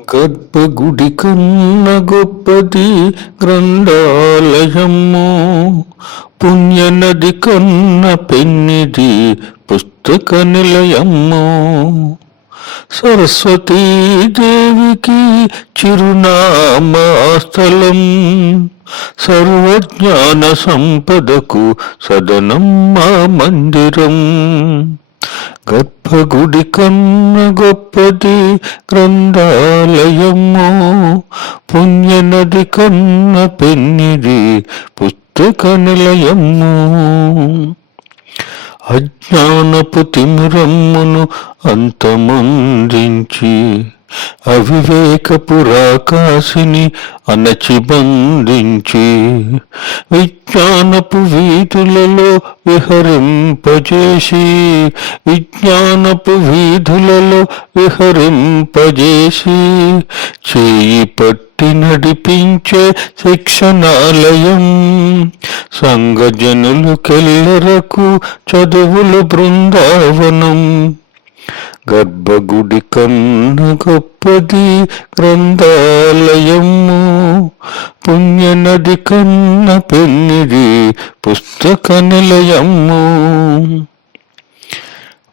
గర్భగుడి కన్న గొప్పది గ్రంథాలయము, పుణ్యనది కన్న పెన్నిది పుస్తక నిలయము. సరస్వతీదేవికి చిరునామాస్థలం, సర్వజ్ఞాన సంపదకు సదనం మా మందిరం. గర్భగుడి కన్న గొప్పది గ్రంథాలయము, పుణ్యనది కన్న పెన్నిది పుస్తక నిలయము. అజ్ఞానపు తిమిరమ్మును అంతమొందించి, అవివేకపు రాకాసిని అణచి బంధించి, విజ్ఞానపు వీధులలో విహరింపజేసి, విజ్ఞానపు వీధులలో విహరింపజేసి, చేయి పట్టి నడిపించే శిక్షణాలయం. సంఘజనులకెల్లరకు చదువుల బృందావనం. గర్భగుడి కన్న గొప్పది గ్రంథాలయము, పుణ్యనది కన్న పెన్నిది పుస్తక నిలయము.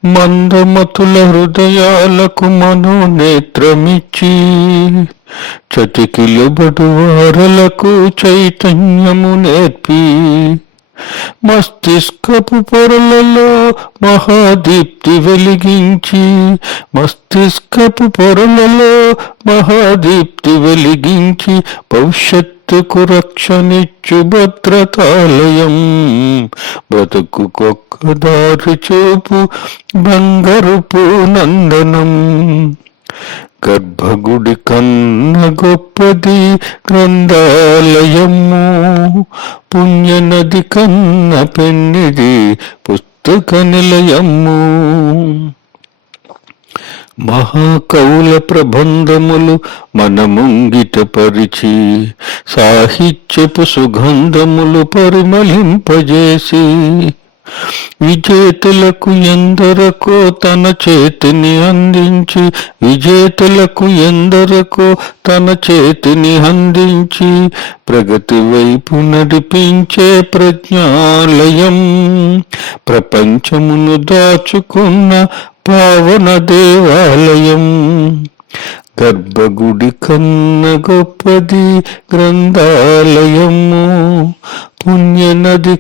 మందమతుల హృదయాలకు మనోనేత్రమిచ్చి, చతికిలబడు వారలకు చైతన్యము నేర్పి, మస్తిష్కపు పొరలలో మహాదీప్తి వెలిగించి, మస్తిష్కపు పొరలలో మహాదీప్తి వెలిగించి, భవిష్యత్తుకు రక్షణిచ్చు భద్రతాలయం. బ్రతుకుకొక్క దారి చూపు బంగారుపు నందనం. గర్భగుడి కన్న గొప్పది గ్రంథాలయము, పుణ్యనది కన్న పెన్నిది పుస్తక నిలయము. మహాకవుల ప్రబంధములు మన ముంగిట పరిచి, సాహిత్యపు సుగంధములు పరిమళింపజేసి, విజేతలకు ఎందరకో తన చేతిని అందించి, విజేతలకు ఎందరకో తన చేతిని అందించి, ప్రగతి వైపు నడిపించే ప్రజ్ఞాలయం. ప్రపంచమును దాచుకున్న పావన దేవాలయం. గర్భగుడి కన్న గొప్పది గ్రంథాలయము, పుణ్యనది